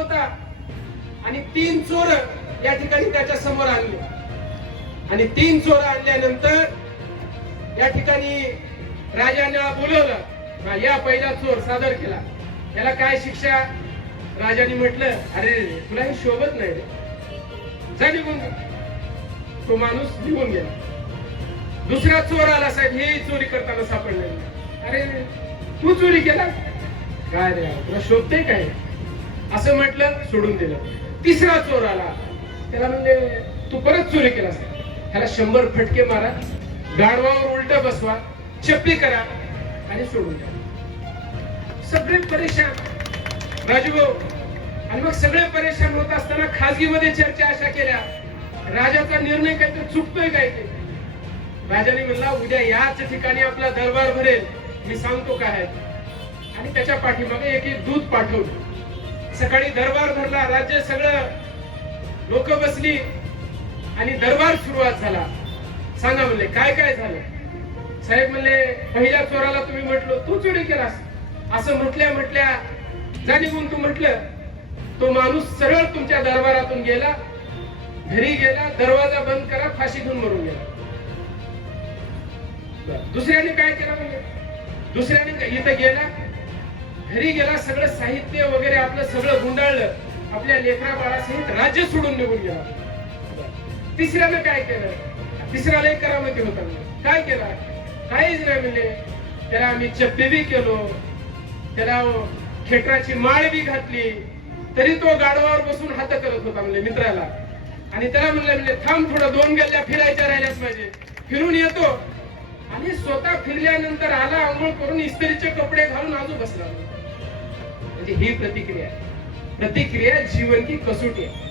होता. आणि तीन चोर या ठिकाणी त्याच्यासमोर आणले आणि तीन चोर आणल्यानंतर या ठिकाणी राजाने बोलवलं या पहिला चोर सादर केला. त्याला काय शिक्षा? राजाने म्हटलं अरे तुला हे शोभत नाही रे. जा निघून तो माणूस निघून गेला. दुसरा चोर आला साहेब हे चोरी करताना सापडले अरे तू चोरी केला? काय रे तुला शोभते काय? असं म्हटलं सोडून दिलं. तिसरा चोर आला. त्याला म्हणजे तू परत चोरी केला ह्याला शंभर फटके मारा. गाडवावर उलट बसवा. चप्पी करा. आणि सोडून द्या. सगळे परेशान. राजूभाऊ आणि मग सगळे परेशान होत असताना खाजगीमध्ये चर्चा अशा केल्या. राजाचा निर्णय काय तर चुकतोय काय ते? राजाने म्हणला उद्या याच ठिकाणी आपला दरबार भरेल. मी सांगतो काय आणि त्याच्या पाठीमागे एक एक दूध पाठवलं. सकाळी दरबार भरला राज्य सगळं लोक बसली आणि दरबार सुरुवात झाला. सांगा म्हणले काय काय झालं? साहेब म्हणले पहिल्या चोराला तुम्ही म्हटलो तू चोरी केलास. असं म्हटल्या म्हटल्या जा निघून तू म्हटलं तो माणूस सरळ तुमच्या दरबारातून गेला घरी गेला दरवाजा बंद करा फाशी घेऊन मरून गेला. दुसऱ्याने काय केलं म्हणजे दुसऱ्याने इथं गेला घरी गेला सगळं साहित्य वगैरे आपलं सगळं गुंडाळलं. आपल्या लेकरा बाळासहित राज्य सोडून निघून गेला. तिसऱ्यानं काय केलं? तिसऱ्याला एक करामती होता. काय केला? काहीच नाही म्हणले. त्याला आम्ही चप्पे बी केलो. त्याला खेटराची माळ बी घातली. तरी तो गाडवावर बसून हात करत होता म्हणजे मित्राला. आणि त्याला म्हणलं म्हणजे थांब थोडं दोन गल्ल्या फिरायच्या राहिल्याच पाहिजे फिरून येतो. आणि स्वतः फिरल्यानंतर आला आंघोळ करून इस्त्रीचे कपडे घालून आजू बसला. म्हणजे ही प्रतिक्रिया आहे. प्रतिक्रिया जीवन की कसोटी आहे.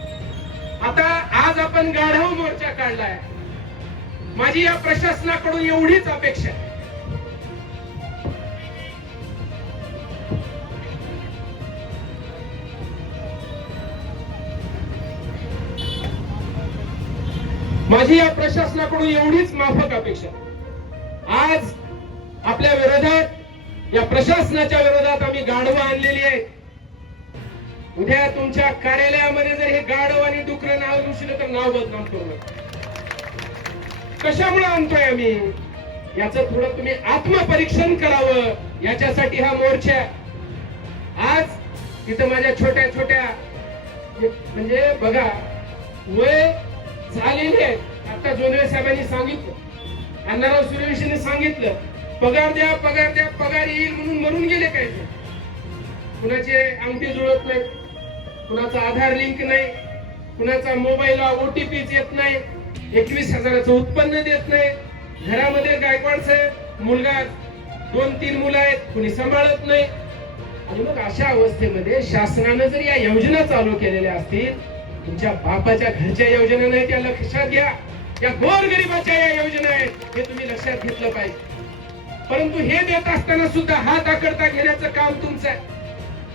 आता आज आपण गाढव मोर्चा काढलाय. माझी या प्रशासनाकडून एवढीच अपेक्षा आहे. माझी या प्रशासनाकडून एवढीच माफक अपेक्षा आज आपल्या विरोधात या प्रशासनाच्या विरोधात आम्ही गाढवं आणलेली आहे. उद्या तुमच्या कार्यालयामध्ये जर हे गाढव आणि डुकरं नाव घुसलं तर नाव बदनाम करू कशामुळे आणतोय आम्ही? याच थोडं तुम्ही आत्मपरीक्षण करावं. याच्यासाठी हा मोर्चा आज इथं माझ्या छोट्या छोट्या म्हणजे बघा वय झालेले आहेत. आता जोनवे साहेबांनी सांगितलं. अण्णाराव सूर्यवंशीने सांगितलं. पगार द्या पगार द्या पगार येईल म्हणून मरून गेले काय ते कुणाचे अंगठी जुळत नाही कुणाचा आधार लिंक नाही कुणाचा मोबाईलला ओटीपी येत नाही एकवीस हजाराचं उत्पन्न देत नाही. घरामध्ये गायकवाड साहेब मुलगा दोन तीन मुलं आहेत कुणी सांभाळत नाही. आणि मग अशा अवस्थेमध्ये शासनानं जर या योजना चालू केलेल्या असतील तुमच्या बापाच्या घरच्या योजना नाही त्या लक्षात घ्या. या गोरगरिबाच्या या योजना आहेत हे तुम्ही लक्षात घेतलं पाहिजे. परंतु हे देत असताना सुद्धा हात आकडता घेण्याचं काम तुमचं आहे.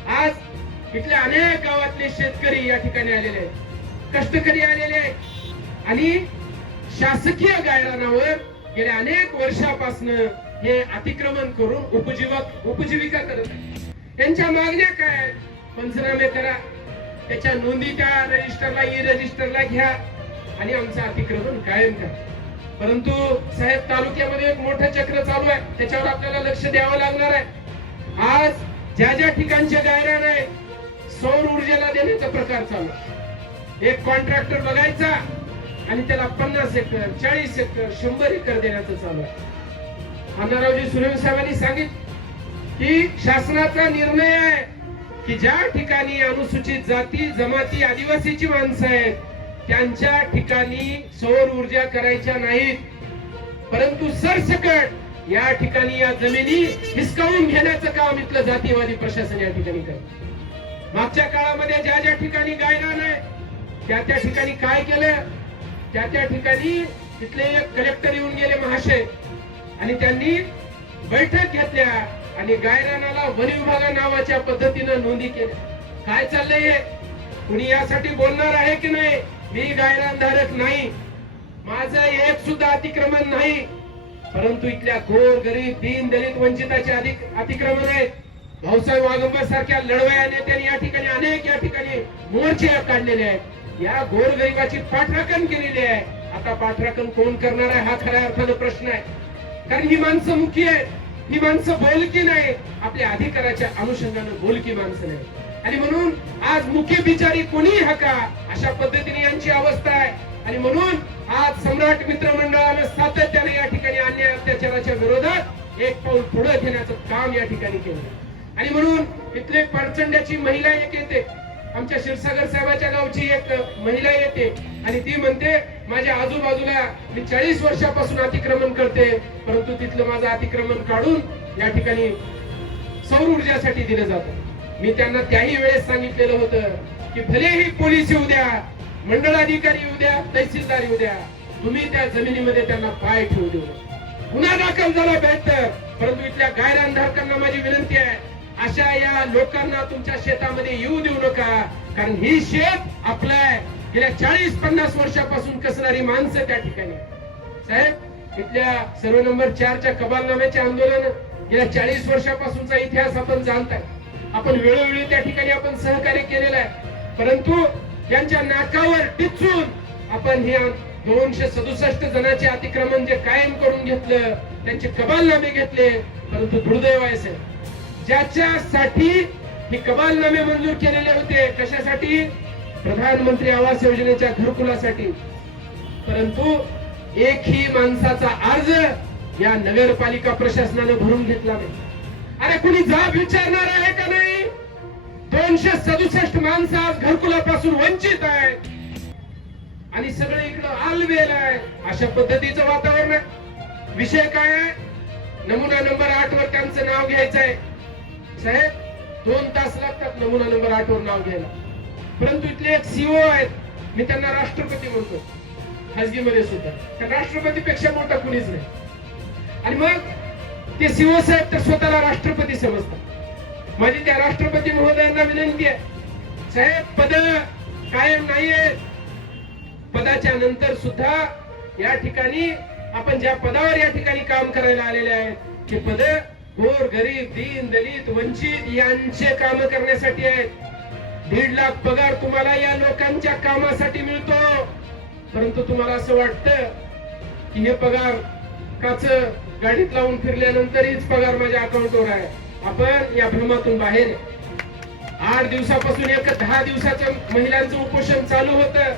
आज इथल्या अनेक गावातले शेतकरी या ठिकाणी आलेले आहेत. कष्टकरी आलेले आहेत. आणि शासकीय गायरानावर गेल्या अनेक वर्षापासून हे अतिक्रमण करून उपजीवक उपजीविका करत आहेत. त्यांच्या मागण्या काय पंचनामे करा. त्याच्या नोंदी त्या रजिस्टरला ई रजिस्टरला घ्या. आणि आमचं अतिक्रमण कायम करा. परंतु साहेब तालुक्यामध्ये एक मोठं चक्र चालू आहे. त्याच्यावर आपल्याला लक्ष द्यावं लागणार आहे. आज ज्या ज्या ठिकाणच्या गायऱ्या आहे सौर ऊर्जेला देण्याचा प्रकार चालू एक कॉन्ट्रॅक्टर बघायचा आणि त्याला पन्नास एकर चाळीस एकर शंभर एकर देण्याचं चालू आहे. अण्णारावजी सुरेश साहेबांनी सांगितलं की शासनाचा निर्णय आहे की ज्या ठिकाणी अनुसूचित जाती जमाती आदिवासीची माणसं आहेत त्यांच्या ठिकाणी सौर ऊर्जा करायच्या नाहीत. परंतु सरसकट या ठिकाणी या जमिनी हिसकावून घेण्याचं काम इथलं जातीवादी प्रशासन या ठिकाणी करत. मागच्या काळामध्ये ज्या ज्या ठिकाणी गायरान आहे त्या त्या ठिकाणी काय केलं? त्या त्या ठिकाणी तिथले एक कलेक्टर येऊन गेले महाशय. आणि त्यांनी बैठक घेतल्या आणि गायरानाला वन विभागा नावाच्या पद्धतीनं नोंदी केल्या. काय चाललंय हे? कुणी यासाठी बोलणार आहे की नाही? मी गायरानधारक नाही. माझं एक सुद्धा अतिक्रमण नाही. परंतु इथल्या गोर गरीब दीन दलित वंचिताचे अधिक अतिक्रमण आहेत. भाऊसाहेब वागंबर सारख्या लढवया नेत्यांनी या ठिकाणी अनेक या ठिकाणी मोर्चे काढलेले आहेत. या गोरगरिबाची पाठराखण केलेली आहे. आता पाठराखण कोण करणार आहे हा खऱ्या अर्थानं प्रश्न आहे. कारण ही माणसं मुखी आहेत. ही माणसं बोलकी नाही. आपल्या अधिकाराच्या अनुषंगानं बोलकी माणसं नाही. आणि म्हणून आज मुख्य बिचारी कोणी हका अशा पद्धतीने यांची अवस्था आहे. आणि म्हणून आज सम्राट मित्रमंडळानं सातत्याने या ठिकाणी अन्याय अत्याचाराच्या विरोधात एक पाऊल पुढे घेण्याचं काम या ठिकाणी केलं. आणि म्हणून इथले पडचंड्याची महिला एक येते. आमच्या क्षीरसागर साहेबाच्या गावची एक महिला येते. आणि ती म्हणते माझ्या आजूबाजूला मी चाळीस वर्षापासून अतिक्रमण करते परंतु तिथलं माझं अतिक्रमण काढून या ठिकाणी सौर ऊर्जासाठी दिलं जातं. मी त्यांना त्याही वेळेस सांगितलेलं होतं की भलेही पोलीस येऊ द्या मंडळ अधिकारी येऊ द्या तहसीलदार येऊ द्या तुम्ही त्या जमिनीमध्ये त्यांना पाय ठेवू देऊ. पुन्हा गुन्हा दाखल झाला बेहतर परंतु इथल्या गायरानधारकांना माझी विनंती आहे अशा या लोकांना तुमच्या शेतामध्ये येऊ देऊ नका कारण ही शेत आपलं आहे. गेल्या चाळीस पन्नास वर्षापासून कसणारी माणसं त्या ठिकाणी साहेब इथल्या सर्व नंबर चारच्या कबालनाम्याचे आंदोलन गेल्या चाळीस वर्षापासूनचा इतिहास आपण जाणताय. आपण वेळोवेळी त्या ठिकाणी आपण सहकार्य केलेलं आहे. परंतु यांच्या नाकावर टिचून आपण हे दोनशे सदुसष्ट जणांचे अतिक्रमण जे कायम करून घेतलं त्यांचे कबालनामे घेतले परंतु दुर्दैवायचे ज्याच्यासाठी हे कबालनामे मंजूर केलेले होते कशासाठी? प्रधानमंत्री आवास योजनेच्या घरकुलासाठी. परंतु एकही माणसाचा अर्ज या नगरपालिका प्रशासनानं भरून घेतला नाही. अरे कुणी जाब विचारणार आहे का नाही? दोनशे सदुसष्ट माणसं आज घरकुलापासून वंचित आहेत. आणि सगळे इकडं आलवेल आहे अशा पद्धतीचं वातावरण आहे. विषय काय आहे? नमुना नंबर आठ वर त्यांचं नाव घ्यायचं आहे. साहेब दोन तास लागतात नमुना नंबर आठ वर नाव घ्यायला. परंतु इथले एक सीओ आहेत. मी त्यांना राष्ट्रपती म्हणतो. खासगीमध्ये सुद्धा. त्या राष्ट्रपतीपेक्षा मोठा कुणीच नाही. आणि मग ते शिवसाहेब साहेब तर स्वतःला राष्ट्रपती समजतात. माझी त्या राष्ट्रपती महोदयांना विनंती आहे साहेब पद कायम नाहीये पदाच्या नंतर सुद्धा या ठिकाणी आपण ज्या पदावर या ठिकाणी काम करायला आलेले आहेत ते पद गोर गरीब दीन दलित वंचित यांचे काम करण्यासाठी आहेत. दीड लाख पगार तुम्हाला या लोकांच्या कामासाठी मिळतो. परंतु तुम्हाला असं वाटतं की हे पगार काच? गाडीत लावून फिरल्यानंतर हीच पगार माझ्या अकाउंटवर आहे. आपण या भ्रमातून बाहेर आठ दिवसापासून एक दहा दिवसाचं महिलांचं उपोषण चालू होतं.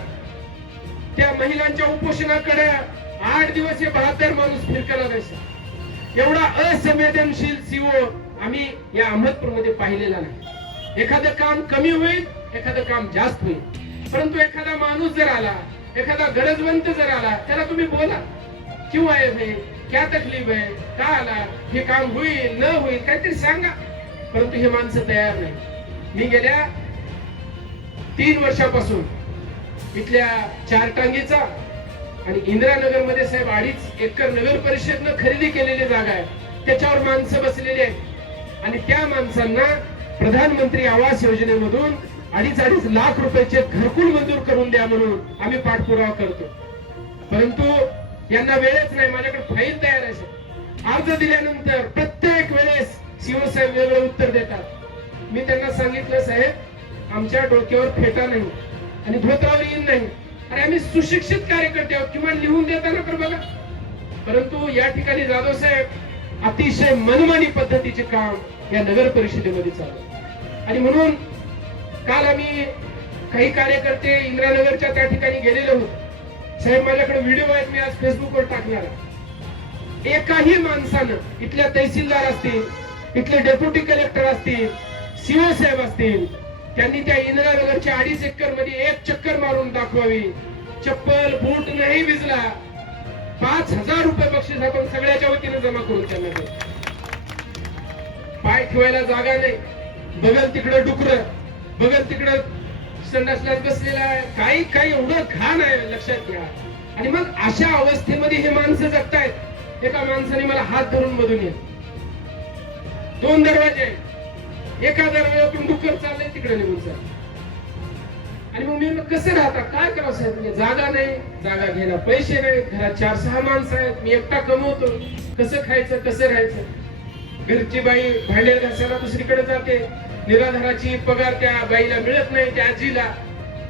त्या महिलांच्या उपोषणाकडे आठ दिवस हे बहात्तर माणूस फिरकला नाही एवढा असंवेदनशील सीओ आम्ही या अहमदपूरमध्ये पाहिलेला नाही. एखादं काम कमी होईल एखादं काम जास्त होईल. परंतु एखादा माणूस जर आला एखादा गरजवंत जर आला त्याला तुम्ही बोला. किंवा क्या तकलीफ आहे का आला हे? काम होईल न होईल काहीतरी सांगा। परंतु हे माणसं तयार नाही. मी गेल्या तीन वर्षापासून इथल्या चार टांगीचा आणि इंदिरानगरमध्ये साहेब अडीच एकर नगर परिषदनं खरेदी केलेली जागा आहे. त्याच्यावर माणसं बसलेली आहेत. आणि त्या माणसांना प्रधानमंत्री आवास योजनेमधून अडीच अडीच लाख रुपयाचे घरकुल मंजूर करून द्या म्हणून आम्ही पाठपुरावा करतो. परंतु यांना वेळच नाही माझ्याकडे फाईल तयार आहे अर्ज दिल्यानंतर प्रत्येक वेळेस सीओ साहेब वेगळं उत्तर देतात. मी त्यांना सांगितलं साहेब आमच्या डोक्यावर फेटा नाही आणि धोतावर येईन नाही. अरे आम्ही सुशिक्षित कार्यकर्ते आहोत किमान लिहून देताना तर बघा. परंतु या ठिकाणी जाधव साहेब अतिशय मनमानी पद्धतीचे काम या नगर परिषदेमध्ये चालू आणि म्हणून काल आम्ही काही कार्यकर्ते इंदिरानगरच्या त्या ठिकाणी गेलेलो होतो. साहेब माझ्याकडे व्हिडिओ आहेत मी आज फेसबुकवर टाकणार एकाही माणसानं इथल्या तहसीलदार असतील इथले डेप्युटी कलेक्टर असतील सीओ साहेब असतील त्यांनी त्या इंदिरानगरच्या अडीच एकरमध्ये एक चक्कर मारून दाखवावी. चप्पल बूट नाही विजला. पाच हजार रुपये बक्षीस आपण सगळ्याच्या वतीने जमा करू त्यांना. पाय ठेवायला जागा नाही. बघल तिकडं डुकर. बघल तिकडं संडासलाच बसलेला आहे. काही काही एवढं घाण आहे लक्षात घ्या. आणि मग अशा अवस्थेमध्ये हे माणसं जगतायत. एका माणसाने मला हात धरून मधून येत. दोन दरवाजे आहेत. एका दरवाजातून डुक्कर चाललंय तिकडे निघून चाललंय. आणि मग मी कसं राहता? काय करावं साहेब? म्हणजे जागा नाही जागा घ्यायला पैसे नाही घरात चार सहा माणसं आहेत. मी एकटा कमवतो. कसं खायचं कसं राहायचं? घरची बाई भांडे घासायला दुसरीकडे जाते. निराधाराची पगार त्या बाईला मिळत नाही त्या आजीला.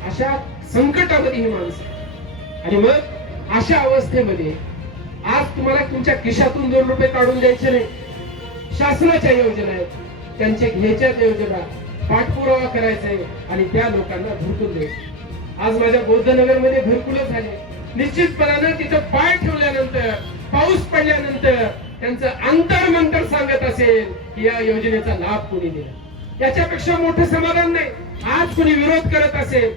अशा संकटामध्ये ही माणसं आणि मग अशा अवस्थेमध्ये आज तुम्हाला तुमच्या खिशातून दोन रुपये काढून द्यायचे नाही. शासनाच्या योजना आहेत. त्यांचे घ्यायच्याच योजना पाठपुरावा करायचा आहे आणि त्या लोकांना घरकुल द्यायचे. आज माझ्या बौद्धनगरमध्ये घरकुलं झाले. निश्चितपणानं तिथं पाय ठेवल्यानंतर पाऊस पडल्यानंतर त्यांचं अंतर मंतर सांगत असेल की या योजनेचा लाभ कोणी दिला? याच्यापेक्षा मोठं समाधान नाही. आज कोणी विरोध करत असेल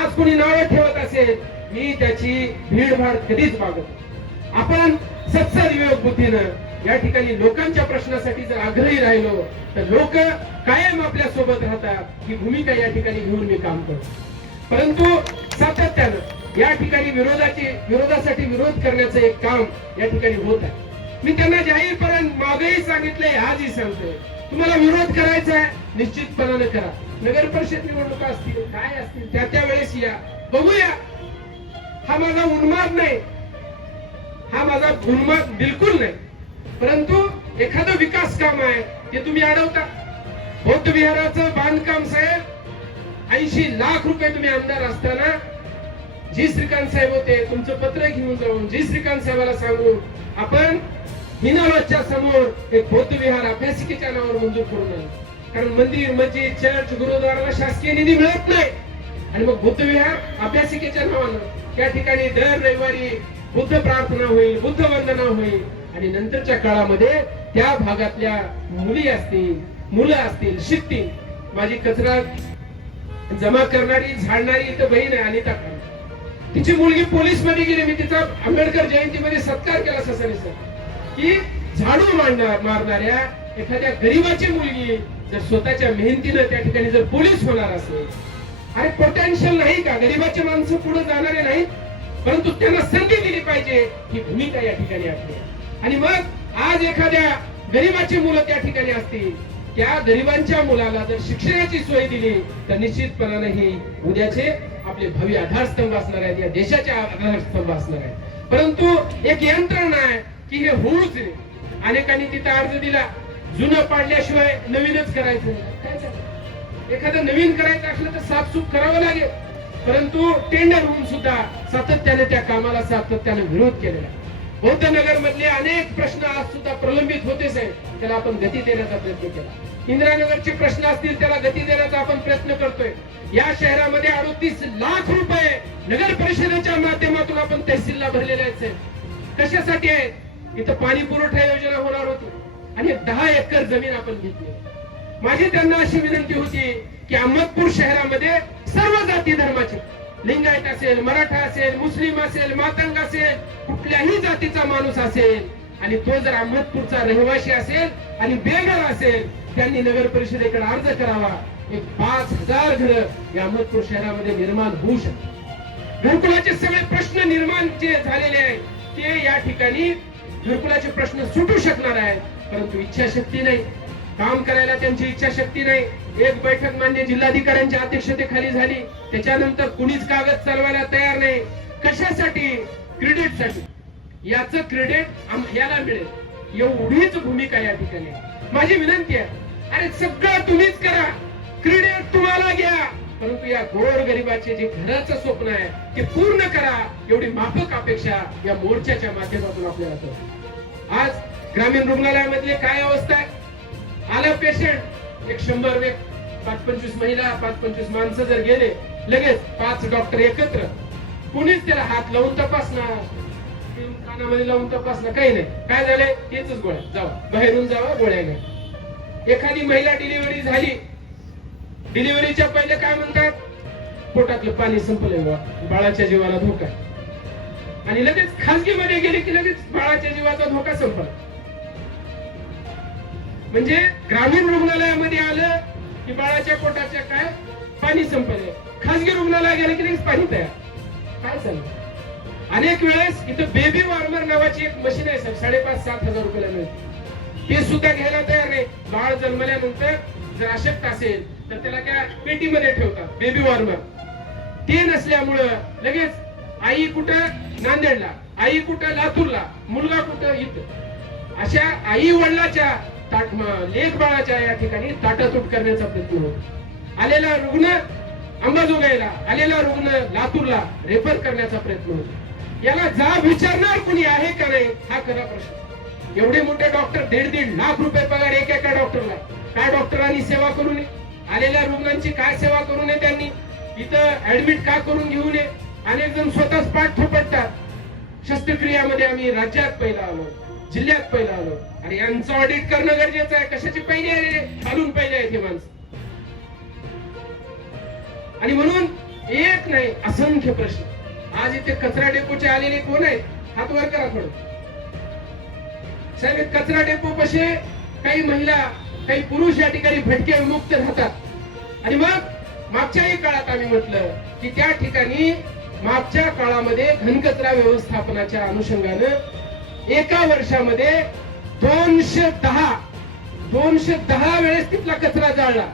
आज कोणी नावं ठेवत असेल मी त्याची भीडभाड कधीच मागत आपण सत्सद बुद्धीनं या ठिकाणी लोकांच्या प्रश्नासाठी जर आग्रही राहिलो तर लोक कायम आपल्यासोबत राहतात ही भूमिका या ठिकाणी घेऊन मी काम करतो. परंतु सातत्यानं या ठिकाणी विरोधाची विरोधासाठी विरोध करण्याचं एक काम या ठिकाणी होत आहे. मी त्यांना जाहीरपणे मागेही सांगितलंय आजही सांगतोय. तुम्हाला विरोध करायचा आहे निश्चितपणाने करा. नगर परिषद निवडणुका असतील काय असतील त्या त्या वेळेस या. बघूया. हा माझा उन्माद नाही. हा माझा उन्माद बिलकुल नाही. परंतु एखादं विकास काम आहे ते तुम्ही अडवता. बौद्ध विहाराचं बांधकाम साहेब ऐंशी लाख रुपये तुम्ही आमदार असताना जी श्रीकांत साहेब होते तुमचं पत्र घेऊन जाऊन जी श्रीकांत साहेबाला सांगून आपण हिनावाच्या समोर एक बौद्ध विहार अभ्यासिकेच्या नावावर मंजूर करून कारण मंदिर मस्जिद चर्च गुरुद्वाराला शासकीय निधी मिळत नाही. आणि मग बुद्ध विहार अभ्यासिकेच्या नावानं त्या ठिकाणी दर रविवारी बुद्ध प्रार्थना होईल बुद्ध वंदना होईल. आणि नंतरच्या काळामध्ये त्या भागातल्या मुली असतील मुलं असतील शिकतील. माझी कचरा जमा करणारी झाडणारी इथं बहीण आहे अनिता तिची मुलगी पोलीसमध्ये गेली. मी तिचा आंबेडकर जयंतीमध्ये सत्कार केला ससाने सर. की झाडू मांडणार मारणाऱ्या एखाद्या गरीबाची मुलगी जर स्वतःच्या मेहनतीनं त्या ठिकाणी जर पोलीस होणार असेल अरे पोटेन्शियल नाही का? गरीबाचे माणसं पुढे जाणारे नाहीत. परंतु त्यांना संधी दिली पाहिजे ही भूमिका या ठिकाणी असते आणि मग आज एखाद्या गरीबाची मुलं त्या ठिकाणी असतील त्या गरिबांच्या मुलाला जर शिक्षणाची सोय दिली तर निश्चितपणाने ही उद्याचे आपले भव्य आधारस्तंभ असणार आहेत या देशाचे आधारस्तंभ असणार आहेत. परंतु एक यंत्रणा आहे की हे होऊच नये अनेकांनी तिथं अर्ज दिला जुनं पाडल्याशिवाय नवीनच करायचं नाही. एखादं नवीन करायचं असलं तर साफसूफ करावं लागेल. परंतु टेंडर होऊन सुद्धा सातत्याने त्या कामाला सातत्याने विरोध केलेला बौद्ध नगर मधले अनेक प्रश्न आज सुद्धा प्रलंबित होतेच आहे त्याला आपण गती देण्याचा प्रयत्न केला. इंदिरानगरचे प्रश्न असतील त्याला गती देण्याचा आपण प्रयत्न करतोय. या शहरामध्ये अडतीस लाख रुपये नगर परिषदेच्या माध्यमातून आपण तहसीलला भरलेले आहेत साहेब. कशासाठी आहेत? इथं पाणी पुरवठा योजना होणार होती. आणि दहा एकर जमीन आपण घेतली माझी त्यांना अशी विनंती होती की अहमदपूर शहरामध्ये सर्व जाती धर्माचे लिंगायत असेल मराठा असेल मुस्लिम असेल मातंग असेल कुठल्याही जातीचा माणूस असेल आणि तो जर अहमदपूरचा रहिवासी असेल आणि बेघर असेल त्यांनी नगर परिषदेकडे अर्ज करावा. एक पाच हजार घर या अहमदपूर शहरामध्ये निर्माण होऊ शकतात. घरकुलाचे सगळे प्रश्न निर्माण जे झालेले आहेत ते या ठिकाणी घरकुलाचे प्रश्न सुटू शकणार आहेत परंतु इच्छाशक्ती नाही. काम करायला त्यांची इच्छाशक्ती नाही. एक बैठक मान्य जिल्हाधिकाऱ्यांच्या अध्यक्षतेखाली झाली. त्याच्यानंतर कुणीच कागद चालवायला तयार नाही. कशासाठी? क्रेडिटसाठी. याच क्रेडिट याला मिळेल. एवढीच भूमिका या ठिकाणी माझी विनंती आहे अरे सगळं तुम्हीच करा. क्रेडिट तुम्हाला घ्या परंतु या गोर गरिबाचे जे घराचं स्वप्न आहे ते पूर्ण करा. एवढी माफक अपेक्षा या मोर्चाच्या माध्यमातून आपल्याला करतो आज ग्रामीण रुग्णालयामधले काय अवस्था आहे? आला पेशंट एक शंभर एक पाच पंचवीस महिला पाच पंचवीस माणसं जर गेले लगेच पाच डॉक्टर एकत्र. कुणीच त्याला हात लावून तपासणार. कानामध्ये लावून तपासणार. काही नाही. काय झालंय? तेच गोळ्या. जावा. बाहेरून जावा गोळ्या घ्या. एखादी महिला डिलिव्हरी झाली डिलिव्हरीच्या पहिले काय म्हणतात? पोटातलं पाणी संपलंय बाळाच्या जीवाला धोका. आणि लगेच खासगी मध्ये गेले की लगेच बाळाच्या जीवाचा धोका संपला. म्हणजे ग्रामीण रुग्णालयामध्ये आलं की बाळाच्या पोटाच्या काय? पाणी संपले. खासगी रुग्णालय गेलं की लगेच पाणी तयार. काय चाललं अनेक वेळेस इथं बेबी वॉर्मर नावाची एक मशीन आहे सर साडेपाच सात हजार रुपयाला मिळते. ते सुद्धा घ्यायला तयार नाही. बाळ जन्मल्यानंतर जर अशक्त असेल तर त्याला त्या पेटीमध्ये ठेवतात बेबी वॉर्मर ते नसल्यामुळं लगेच आई कुठं? नांदेडला. आई कुठं? लातूरला. मुलगा कुठं? इथं. अशा आई वडिलाच्या ताट लेख बाळाच्या या ठिकाणी ताटातूट करण्याचा प्रयत्न होतो. आलेला रुग्ण अंबाजोगाईला आलेला रुग्ण लातूरला रेफर करण्याचा प्रयत्न होतो. याला जाब विचारणार कुणी आहे का नाही हा खरा प्रश्न. एवढे मोठे डॉक्टर दीड दीड लाख रुपये पगार एक एका डॉक्टरला काय डॉक्टरांनी सेवा करू नये. आलेल्या रुग्णांची काय सेवा करू नये त्यांनी? इथं ऍडमिट का करून घेऊ नये? अनेक जण स्वतःच पाठ थोपटतात शस्त्रक्रियामध्ये आम्ही राज्यात पहिला आलो जिल्ह्यात पहिला आलो. आणि यांचं ऑडिट करणं गरजेचं आहे. कशाची पहिले आहे पहिले आहेत हे माणसं. आणि म्हणून एक नाही असंख्य प्रश्न. आज इथे कचरा डेपोचे आलेले कोण आहेत? हात वर करा थोडं. साहेब कचरा डेपो पशे काही महिला काही पुरुष या ठिकाणी भटके मुक्त राहतात. आणि मग मागच्याही काळात आम्ही म्हटलं की त्या ठिकाणी मागच्या काळामध्ये घनकचरा व्यवस्थापनाच्या अनुषंगानं एका वर्षामध्ये दोनशे दहा दोनशे दहा वेळेस तिथला कचरा जाळला.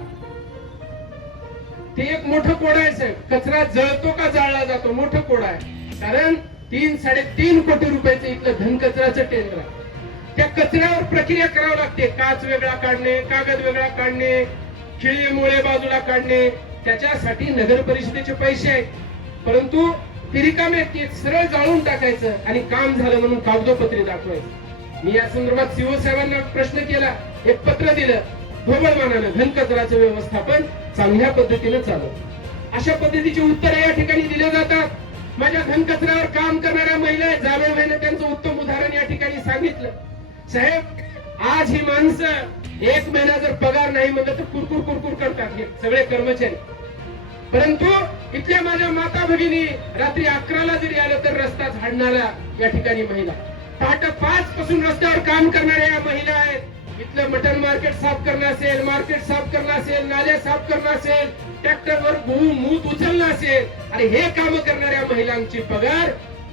ते एक मोठं कोड आहे साहेब. कचरा जळतो का जाळला जातो? मोठं कोड आहे. कारण तीन साडेतीन कोटी रुपयाचं इथलं धनकचऱ्याचं टेंडर आहे. त्या कचऱ्यावर प्रक्रिया करावी लागते. काच वेगळा काढणे कागद वेगळा काढणे खिळी मुळे बाजूला काढणे त्याच्यासाठी नगर परिषदेचे पैसे आहेत. परंतु ती रिकामे आहेत सरळ जाळून टाकायचं आणि काम झालं म्हणून कागदोपत्री दाखवायचं. मी या संदर्भात सीओ साहेबांना प्रश्न केला एक पत्र दिलं. ढोबळमानानं घनकचराचं व्यवस्थापन चांगल्या पद्धतीनं चालव अशा पद्धतीची उत्तरं या ठिकाणी दिले जातात. माझ्या घनकचऱ्यावर काम करणाऱ्या महिला आहेत, महिला त्यांचं उत्तम उदाहरण या ठिकाणी सांगितलं. साहेब आज ही माणसं एक महिना जर पगार नाही म्हणलं तर कुरकुर कुरकुर करतात हे सगळे कर्मचारी. परंतु इथल्या माझ्या माता भगिनी रात्री अकराला जरी आलं तर रस्ता झाडणारा या ठिकाणी महिला. पहाट पाच पासून रस्त्यावर काम करणाऱ्या या महिला आहेत. इथलं मटन मार्केट साफ करणं असेल मार्केट साफ करणं असेल नाल्या साफ करणं असेल ट्रॅक्टरवर गहू मूत उचलणं असेल. आणि हे काम करणाऱ्या महिलांची पगार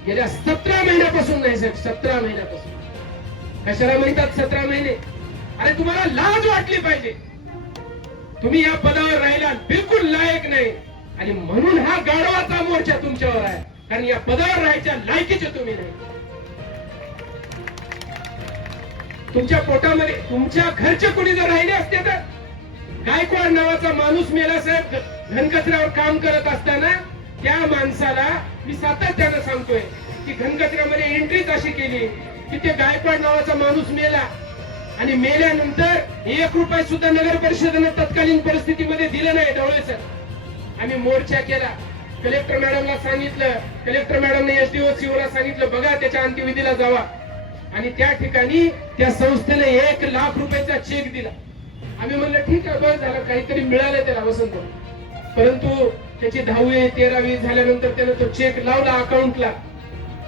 गेल्या सतरा महिन्यापासून नाही साहेब सतरा महिन्यापासून. कशाला म्हणतात सतरा महिने? अरे तुम्हाला लाज वाटली पाहिजे. तुम्ही या पदावर राहिला बिलकुल लायक नाही. आणि म्हणून हा गाढवाचा मोर्चा तुमच्यावर आहे. कारण या पदावर राहायच्या लायकीचे तुम्ही नाही. तुमच्या पोटामध्ये तुमच्या घरचे कोणी जर राहिले असते तर? गायकवाड नावाचा माणूस मेला साहेब घनकचऱ्यावर काम करत असताना त्या माणसाला मी सातत्यानं सांगतोय की घनकचऱ्यामध्ये एंट्रीच अशी केली. तिथे गायकवाड नावाचा माणूस मेला. आणि मेल्यानंतर एक रुपये सुद्धा नगर परिषदेनं तत्कालीन परिस्थितीमध्ये दिलं नाही ढवळे सर आम्ही मोर्चा केला. कलेक्टर मॅडमला सांगितलं. कलेक्टर मॅडमने एसडीओ सीओला सांगितलं बघा त्याच्या अंत्यविधीला जावा. आणि त्या ठिकाणी त्या संस्थेने एक लाख रुपयाचा चेक दिला. आम्ही म्हणलं ठीक आहे बस झालं. काहीतरी मिळालं त्याला वसंत. परंतु त्याची दहावी तेरावी झाल्यानंतर त्यानं तो चेक लावला अकाउंटला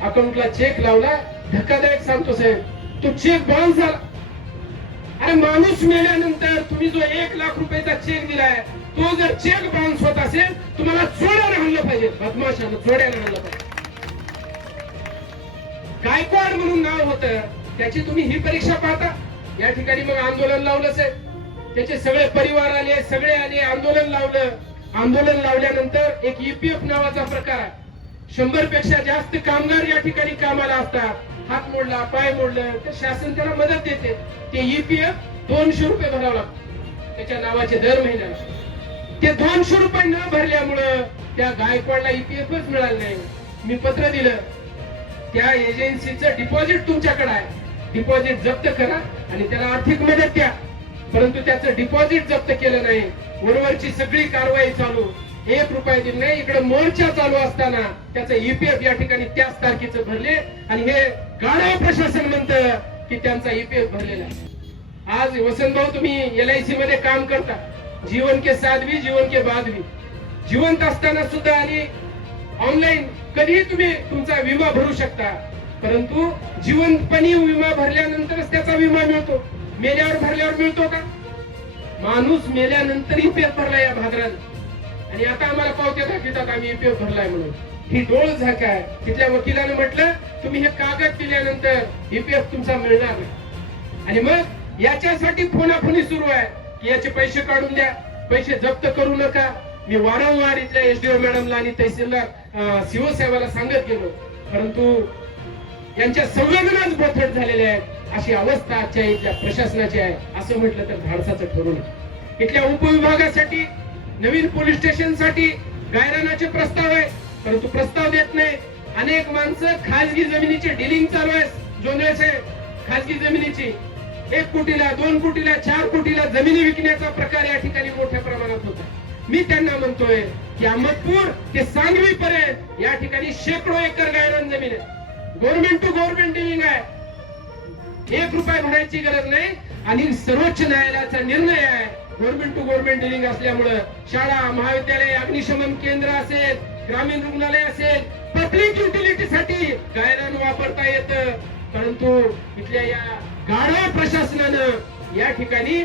अकाउंटला चेक लावला. धक्कादायक सांगतो साहेब. तो चेक बाउन्स झाला. अरे माणूस मेल्यानंतर तुम्ही जो एक लाख रुपयाचा चेक दिलाय तो जर चेक बाउन्स होत असेल तुम्हाला चोड्याला आणलं पाहिजे. बदमाशानं चोड्याला आणलं पाहिजे. गायकवाड म्हणून नाव होत. त्याची तुम्ही ही परीक्षा पाहता. या ठिकाणी मग आंदोलन लावलं साहेब. त्याचे सगळे परिवार आले सगळे आले आंदोलन लावलं. आंदोलन लावल्यानंतर एक ईपीएफ नावाचा प्रकार आहे. शंभरपेक्षा जास्त कामगार या ठिकाणी कामाला असतात. हात मोडला पाय मोडलं तर शासन त्याला मदत देते. ते ईपीएफ दोनशे रुपये भरावं लागतं. त्याच्या नावाचे दर महिन्याला. ते दोनशे रुपये न भरल्यामुळं त्या गायकवाडला ईपीएफच मिळालं नाही. मी पत्र दिलं त्या एजन्सीचं डिपॉझिट तुमच्याकडे आहे. डिपॉझिट जप्त करा आणि त्याला आर्थिक मदत द्या. परंतु त्याचं डिपॉझिट जप्त केलं नाही. वरवरची सगळी कारवाई चालू. एक रुपया दिला नाही. इकडे मोर्चा चालू असताना त्याचं ईपीएफ या ठिकाणी त्याच तारखेचं भरले आणि हे गाडा प्रशासन म्हणतं की त्यांचा ईपीएफ भरलेला आहे. आज वसंत भाऊ तुम्ही एलआयसी मध्ये काम करता. जीवन के साधवी जीवन के बाधवी. जिवंत असताना सुद्धा आणि ऑनलाईन कधीही तुम्ही तुमचा विमा भरू शकता. परंतु जिवंतपणी विमा भरल्यानंतरच त्याचा विमा मिळतो. मेल्यावर भरल्यावर मिळतो का? माणूस मेल्यानंतरही पेप भरला या भाद्रानं आणि आता आम्हाला पावत्या दाखवितात आम्ही ईपीएफ भरलाय म्हणून. ही डोळ झाक आहे. तिथल्या वकिलानं म्हटलं तुम्ही हे कागद दिल्यानंतर ईपीएफ तुमचा मिळणार नाही. आणि मग याच्यासाठी फोनाफोनी सुरू आहे की याचे पैसे काढून द्या. पैसे जप्त करू नका. मी वारंवार इथल्या एसडीओ मॅडमला आणि तहसीलदार सीओ साहेबाला सांगत गेलो. परंतु यांच्या संवेदनाच बथट झालेल्या आहेत. अशी अवस्था आजच्या इथल्या प्रशासनाची आहे. असं म्हटलं तर धाडसाचं ठरू नये. इथल्या उपविभागासाठी नवीन पोलीस स्टेशनसाठी गायरानाचे प्रस्ताव आहे. परंतु प्रस्ताव देत नाही. अनेक माणसं खाजगी जमिनीची डिलिंग चालू आहे जोंधळ्याचे खाजगी जमिनीची. एक कोटीला दोन कोटीला चार कोटीला जमिनी विकण्याचा प्रकार या ठिकाणी मोठ्या प्रमाणात होता मी त्यांना म्हणतोय की अहमदपूर ते सांगवी पर्यंत या ठिकाणी शेकडो एकर गायरान जमीन आहे. गव्हर्नमेंट टू गव्हर्नमेंट डिलिंग आहे. एक रुपये म्हणायची गरज नाही. आणि सर्वोच्च न्यायालयाचा निर्णय आहे. गव्हर्नमेंट टू गव्हर्नमेंट डिलिंग असल्यामुळं शाळा महाविद्यालय अग्निशमन केंद्र असेल ग्रामीण रुग्णालय असेल पब्लिक युटिलिटीसाठी गायरान वापरता येतं. परंतु इथल्या या गाढव प्रशासनानं या ठिकाणी